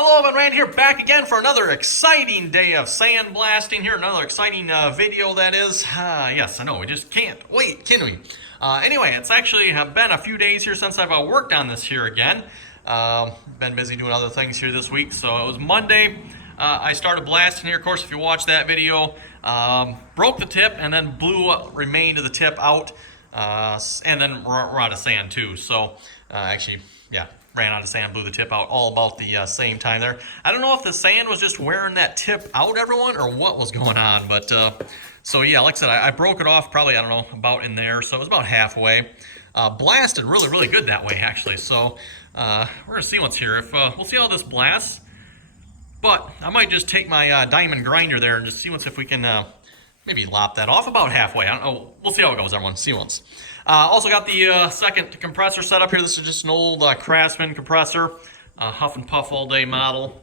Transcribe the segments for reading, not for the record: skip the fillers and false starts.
Hello, and Rand here, back again for another exciting day of sandblasting here. Another exciting video, that is. Yes, I know, we just can't wait, can we? Anyway, it's actually been a few days here since I've worked on this here again. Been busy doing other things here this week. So it was Monday. I started blasting here. Of course, if you watch that video, broke the tip and then blew what remained of the tip out. And then we're out of sand too. So actually, yeah, ran out of sand, blew the tip out all about the same time there. I don't know if the sand was just wearing that tip out, everyone, or what was going on. But so yeah, like I said, I broke it off probably, I don't know, about in there. So it was about halfway. Blasted really good that way, actually. So we're gonna see what's here. If we'll see how this blasts. But I might just take my diamond grinder there and just see if we can maybe lop that off about halfway. I don't know. We'll see how it goes, everyone. See once. Also got the second compressor set up here. This is just an old Craftsman compressor, Huff and Puff all day model.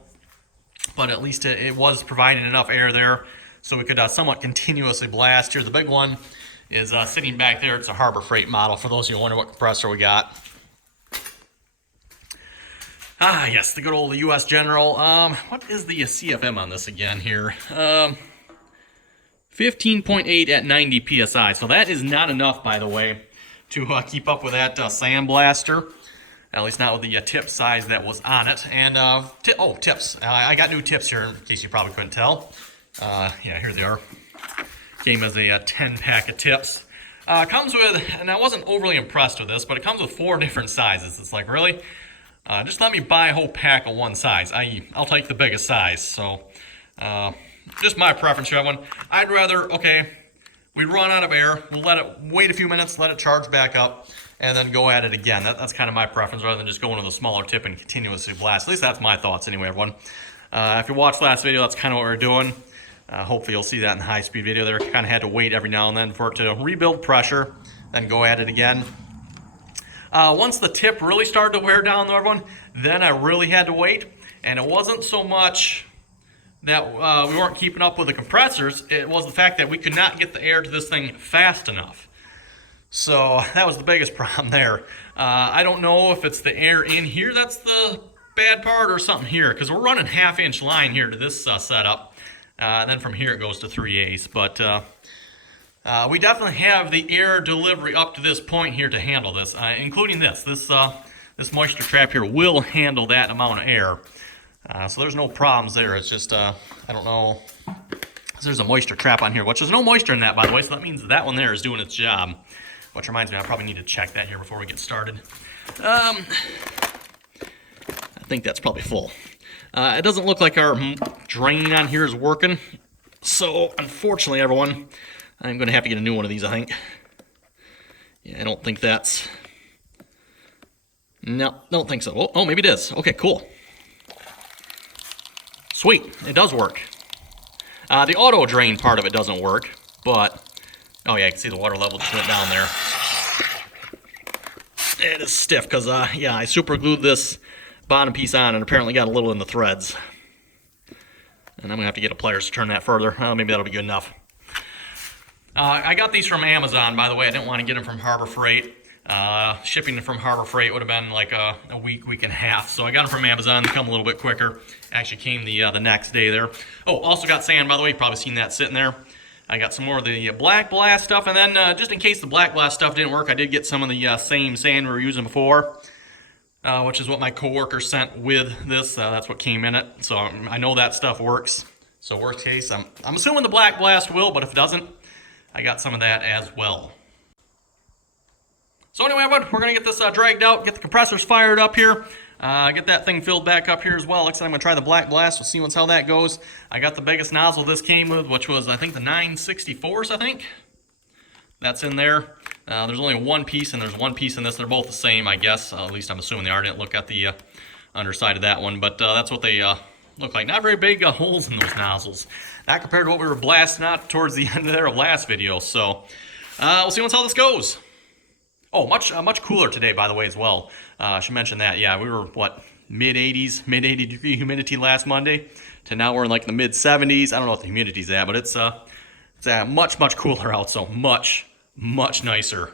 But at least it was providing enough air there so we could somewhat continuously blast. Here, the big one is sitting back there. It's a Harbor Freight model, for those of you who wonder what compressor we got. Yes, the good old US General. What is the CFM on this again here? 15.8 at 90 PSI. So that is not enough, by the way, to keep up with that sandblaster. At least not with the tip size that was on it. And, tips. I got new tips here, in case you probably couldn't tell. Yeah, here they are. Came as a 10-pack of tips. Comes with, and I wasn't overly impressed with this, but it comes with 4 different sizes. It's like, really? Just let me buy a whole pack of one size. I'll take the biggest size. So, just my preference for that one. I'd rather, okay, we run out of air. We'll let it wait a few minutes, let it charge back up, and then go at it again. That's kind of my preference, rather than just going with a smaller tip and continuously blast. At least that's my thoughts anyway, everyone. If you watched last video, that's kind of what we're doing. Hopefully you'll see that in the high-speed video there. Kind of had to wait every now and then for it to rebuild pressure, then go at it again. Once the tip really started to wear down, though, everyone, then I really had to wait. And it wasn't so much that we weren't keeping up with the compressors. It was the fact that we could not get the air to this thing fast enough. So that was the biggest problem there. I don't know if it's the air in here that's the bad part or something here, because we're running half-inch line here to this setup. And then from here it goes to 3/8. But we definitely have the air delivery up to this point here to handle this, including this. This moisture trap here will handle that amount of air. So there's no problems there. It's just, I don't know. There's a moisture trap on here, which there's no moisture in that, by the way, so that means that one there is doing its job. Which reminds me, I probably need to check that here before we get started. I think that's probably full. It doesn't look like our drain on here is working. So, unfortunately, everyone, I'm going to have to get a new one of these, I think. Yeah, I don't think that's... No, don't think so. Oh, maybe it is. Okay, cool. Sweet, it does work. The auto drain part of it doesn't work, but... Oh yeah, you can see the water level just went down there. It is stiff, because, yeah, I super glued this bottom piece on and apparently got a little in the threads. And I'm going to have to get a pliers to turn that further. Maybe that'll be good enough. I got these from Amazon, by the way. I didn't want to get them from Harbor Freight. Shipping them from Harbor Freight would have been like a week and a half. So I got them from Amazon. They come a little bit quicker. Actually came the next day there. Oh, also got sand, by the way. You've probably seen that sitting there. I got some more of the Black Blast stuff. And then just in case the Black Blast stuff didn't work, I did get some of the same sand we were using before, which is what my coworker sent with this. That's what came in it. So I know that stuff works. So worst case, I'm assuming the Black Blast will, but if it doesn't, I got some of that as well. So anyway, everyone, we're going to get this dragged out, get the compressors fired up here, get that thing filled back up here as well. Like I said, I'm going to try the Black Blast. We'll see how that goes. I got the biggest nozzle this came with, which was, I think, the 964s, I think. That's in there. There's only one piece, and there's one piece in this. They're both the same, I guess. At least I'm assuming they are. I didn't look at the underside of that one, but that's what they look like. Not very big holes in those nozzles. Not compared to what we were blasting out towards the end of their last video. So we'll see how this goes. Oh, much cooler today, by the way, as well. I should mention that. Yeah, we were, what, mid-80s, mid-80 degree humidity last Monday, to now we're in like the mid-70s. I don't know what the humidity's at, but it's much cooler out, so much nicer.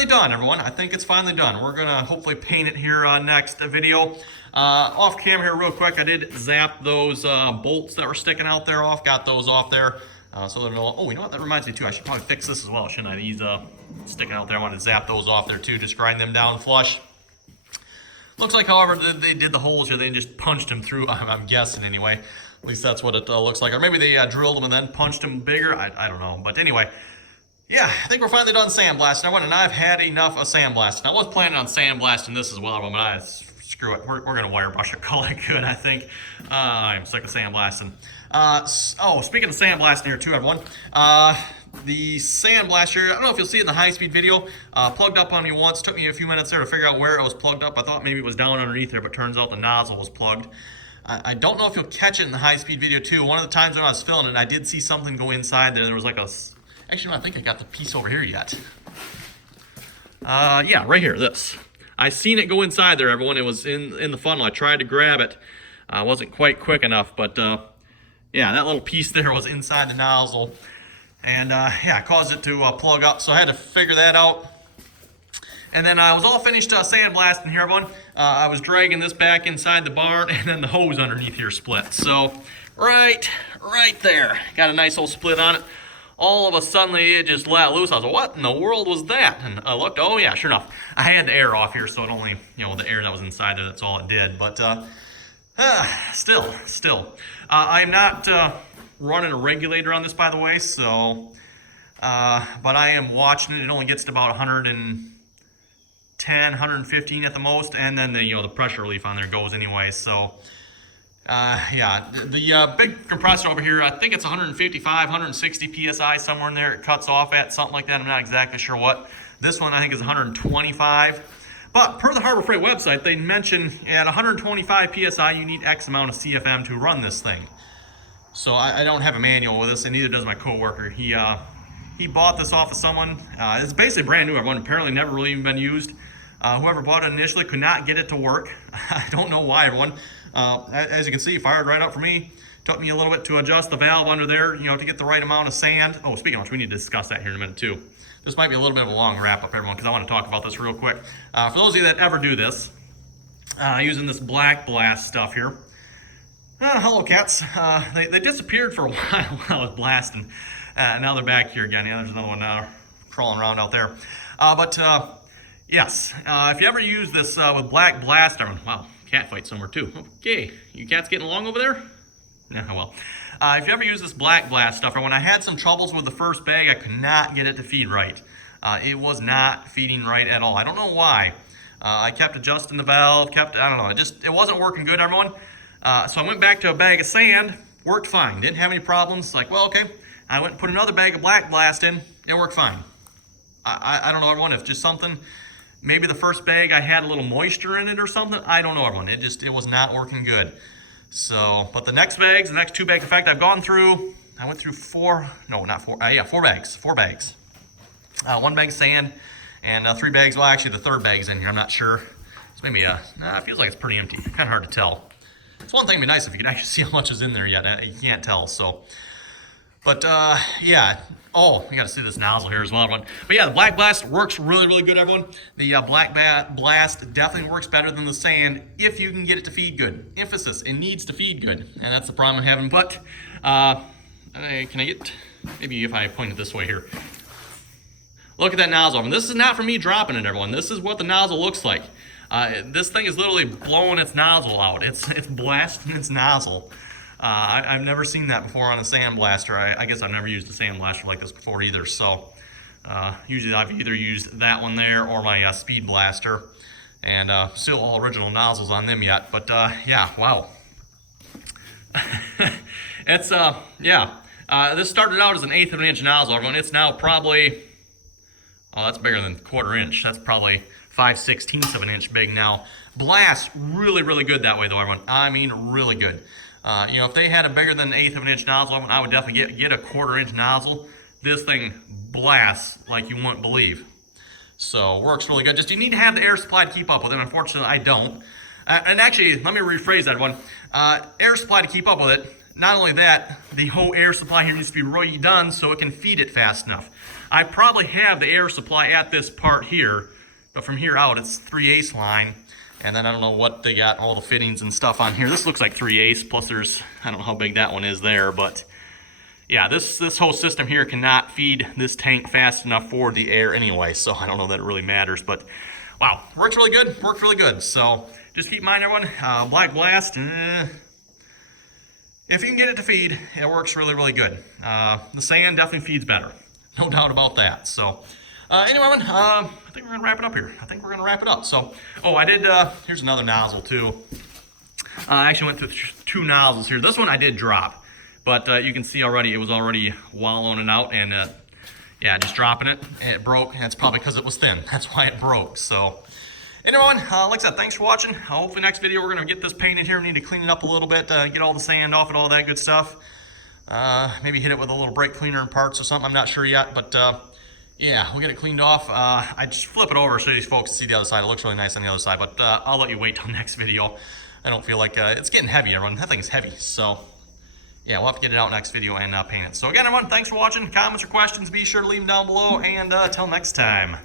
finally done, everyone. I think it's finally done. We're gonna hopefully paint it here next video. Off camera here real quick, I did zap those bolts that were sticking out there off, got those off there. So they're no, oh, you know what, that reminds me too, I should probably fix this as well, shouldn't I? These sticking out there, I want to zap those off there too, just grind them down flush. Looks like, however, they did the holes here, they just punched them through, I'm guessing anyway. At least that's what it looks like. Or maybe they drilled them and then punched them bigger, I don't know. But anyway, yeah, I think we're finally done sandblasting, everyone, and I've had enough of sandblasting. I was planning on sandblasting this as well, but screw it, we're going to wire brush it, call it good, I think. I'm sick of sandblasting. Oh, speaking of sandblasting here too, everyone. The sandblaster, I don't know if you'll see it in the high-speed video, plugged up on me once. Took me a few minutes there to figure out where it was plugged up. I thought maybe it was down underneath there, but turns out the nozzle was plugged. I don't know if you'll catch it in the high-speed video too. One of the times when I was filming it, I did see something go inside there. There was like a... Actually, no, I think I got the piece over here yet. Yeah, right here, this. I seen it go inside there, everyone. It was in the funnel. I tried to grab it. I wasn't quite quick enough, but yeah, that little piece there was inside the nozzle. And yeah, it caused it to plug up, so I had to figure that out. And then I was all finished sandblasting here, everyone. I was dragging this back inside the barn, and then the hose underneath here split. So right there, got a nice old split on it. All of a sudden, it just let loose. I was like, what in the world was that? And I looked, oh yeah, sure enough. I had the air off here, so it only, you know, the air that was inside there, that's all it did. But still. I'm not running a regulator on this, by the way, so, but I am watching it. It only gets to about 110, 115 at the most, and then the, you know, the pressure relief on there goes anyway, so. Yeah, the big compressor over here, I think it's 155, 160 PSI, somewhere in there. It cuts off at something like that. I'm not exactly sure what. This one I think is 125. But per the Harbor Freight website, they mention at 125 PSI, you need X amount of CFM to run this thing. So I don't have a manual with this, and neither does my coworker. He bought this off of someone. It's basically brand new, everyone. Apparently never really even been used. Whoever bought it initially could not get it to work. I don't know why, everyone. As you can see, fired right up for me. Took me a little bit to adjust the valve under there, you know, to get the right amount of sand. Oh, speaking of which, we need to discuss that here in a minute too. This might be a little bit of a long wrap up, everyone, because I want to talk about this real quick. For those of you that ever do this, using this black blast stuff here. Hello, cats. They disappeared for a while while I was blasting. Now they're back here again. Yeah, there's another one now crawling around out there. Yes, if you ever use this with black blast, wow. Cat fight somewhere too. Okay, you cats getting along over there? Yeah, well. If you ever use this black blast stuff, when I had some troubles with the first bag, I could not get it to feed right. It was not feeding right at all. I don't know why. I kept adjusting the valve, I don't know, it wasn't working good, everyone. So I went back to a bag of sand, worked fine, didn't have any problems. Like, well, okay. I went and put another bag of black blast in, it worked fine. I don't know, everyone, if just something, maybe the first bag I had a little moisture in it or something. I don't know, everyone. It was not working good. So, but the next two bags, in fact, I went through four bags. One bag of sand and 3 bags. Well, actually, the third bag's in here. I'm not sure. It's maybe, it feels like it's pretty empty. Kind of hard to tell. It's one thing to be nice if you can actually see how much is in there yet. You can't tell, so. But, yeah. Oh, you got to see this nozzle here as well, everyone. But yeah, the black blast works really, really good, everyone. The black blast definitely works better than the sand if you can get it to feed good. Emphasis, it needs to feed good, and that's the problem I'm having. But can I get, maybe if I point it this way here. Look at that nozzle. And this is not for me dropping it, everyone. This is what the nozzle looks like. This thing is literally blowing its nozzle out. It's blasting its nozzle. I've never seen that before on a sandblaster. I guess I've never used a sandblaster like this before either. So usually I've either used that one there or my speed blaster, and still all original nozzles on them yet. But yeah, wow. It's yeah. This started out as an 1/8 of an inch nozzle, everyone. It's now probably, oh, that's bigger than 1/4 inch. That's probably 5/16 of an inch big now. Blasts really, really good that way though, everyone. I mean, really good. You know, if they had a bigger than 1/8 of an inch nozzle, I would definitely get a 1/4 inch nozzle. This thing blasts like you wouldn't believe. So works really good. Just you need to have the air supply to keep up with it. Unfortunately, I don't. And actually, let me rephrase that one. Air supply to keep up with it. Not only that, the whole air supply here needs to be really done so it can feed it fast enough. I probably have the air supply at this part here, but from here out it's 3/8 line. And then I don't know what they got, all the fittings and stuff on here. This looks like 3/8, plus there's, I don't know how big that one is there, but yeah, this whole system here cannot feed this tank fast enough for the air anyway, so I don't know that it really matters, but wow, worked really good. So just keep in mind, everyone, Black Blast, if you can get it to feed, it works really good. The sand definitely feeds better, no doubt about that. So anyway, everyone, I think we're gonna wrap it up here. So, oh, I did, here's another nozzle too. I actually went through 2 nozzles here. This one I did drop. But you can see already, it was already wallowing it out, and yeah, just dropping it, it broke. That's probably because it was thin. That's why it broke. So anyway, like I said, thanks for watching. Hopefully next video we're going to get this painted here. We need to clean it up a little bit, get all the sand off and all that good stuff. Maybe hit it with a little brake cleaner and parts or something. I'm not sure yet, but yeah, we'll get it cleaned off. I just flip it over so these folks see the other side. It looks really nice on the other side, but I'll let you wait till next video. I don't feel like it's getting heavy, everyone. That thing's heavy, so yeah, we'll have to get it out next video and paint it. So again, everyone, thanks for watching. Comments or questions, be sure to leave them down below. And till next time.